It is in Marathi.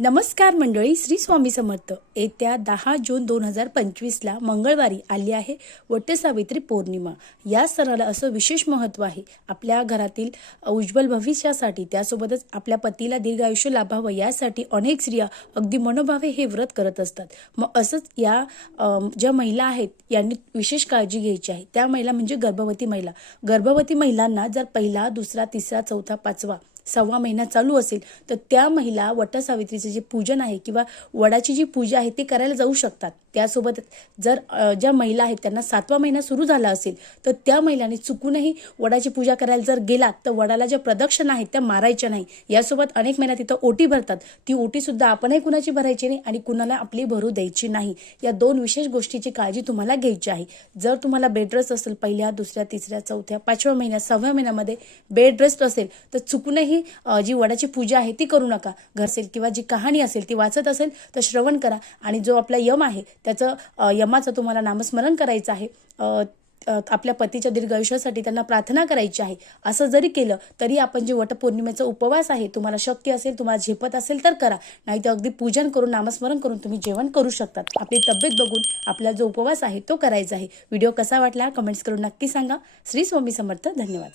नमस्कार मंडळी श्री स्वामी समर्थ. येत्या दहा जून दोन हजार पंचवीसला मंगळवारी आली आहे वटसावित्री पौर्णिमा. या सणाला असं विशेष महत्त्व आहे. आपल्या घरातील उज्ज्वल भविष्यासाठी त्यासोबतच आपल्या पतीला दीर्घ आयुष्य लाभावं यासाठी अनेक स्त्रिया अगदी मनोभावे हे व्रत करत असतात. मग असंच या ज्या महिला आहेत यांनी विशेष काळजी घ्यायची आहे. त्या महिला म्हणजे गर्भवती महिला. गर्भवती महिलांना जर पहिला दुसरा तिसरा चौथा पाचवा सव्वा महिना चालू असेल तर त्या महिला वटसावित्रीचे जे पूजन आहे किंवा वडाची जी पूजा आहे ती करायला जाऊ शकतात. त्यासोबत जर ज्या महिला आहेत त्यांना सातवा महिना सुरू झाला असेल तर त्या महिलांनी चुकूनही वडाची पूजा करायला जर गेलात तर वडाला ज्या प्रदक्षिणा आहेत त्या मारायच्या नाही. यासोबत अनेक महिला तिथं ओटी भरतात. ती ओटी सुद्धा आपणही कुणाची भरायची नाही आणि कुणाला आपली भरू द्यायची नाही. या दोन विशेष गोष्टीची काळजी तुम्हाला घ्यायची आहे. जर तुम्हाला बेड रेस्ट असेल पहिल्या दुसऱ्या तिसऱ्या चौथ्या पाचव्या महिन्या सहाव्या महिन्यामध्ये बेड रेस्ट असेल तर चुकूनही तुम्ही जी वडाची पूजा आहे ती करू नका. घर असेल किंवा जी कहाणी असेल ती वाचत असेल तर श्रवण करा. आणि जो आपला यम आहे त्याचं यमाचं तुम्हाला नामस्मरण करायचं आहे. आपल्या पतीच्या दीर्घ आयुष्यासाठी त्यांना प्रार्थना करायची आहे. असं जरी केलं तरी आपण जे वटपौर्णिमेचा उपवास आहे तुम्हाला शक्य असेल तुम्हाला झेपत असेल तर करा. नाही तर अगदी पूजन करून नामस्मरण करून तुम्ही जेवण करू शकतात. आपली तब्येत बघून आपला जो उपवास आहे तो करायचा आहे. व्हिडिओ कसा वाटला कमेंट्स करून नक्की सांगा. श्री स्वामी समर्थ धन्यवाद.